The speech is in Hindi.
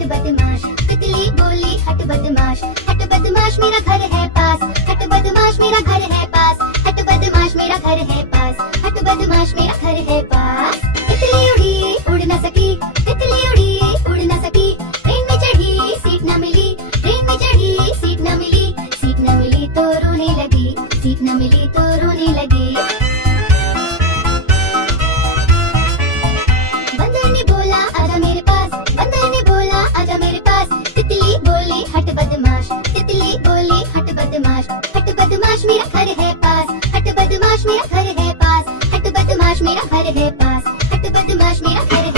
हट बदमाश। तितली बोली हट बदमाश, हट बदमाश मेरा घर है पास, हट बदमाश मेरा घर है पास, हट बदमाश मेरा घर है पास, हट बदमाश मेरा घर है पास। तितली उड़ी उड़ न सकी, तितली उड़ी उड़ न सकी, ट्रेन में चढ़ी सीट न मिली, ट्रेन में चढ़ी सीट न मिली, सीट न मिली तो रोने लगी, सीट न मिली तो रोने लगी। बंदर ने बोला आजा मेरे पास, बंदर ने बोला आजा मेरे पास, तितली बोली हट बदमाश, तितली बोली हट बदमाश, हट बदमाश मेरा घर है पास, हट बदमाश मेरा घर है पास, हट बदमाश मेरा घर है पास, हट बदमाश मेरा घर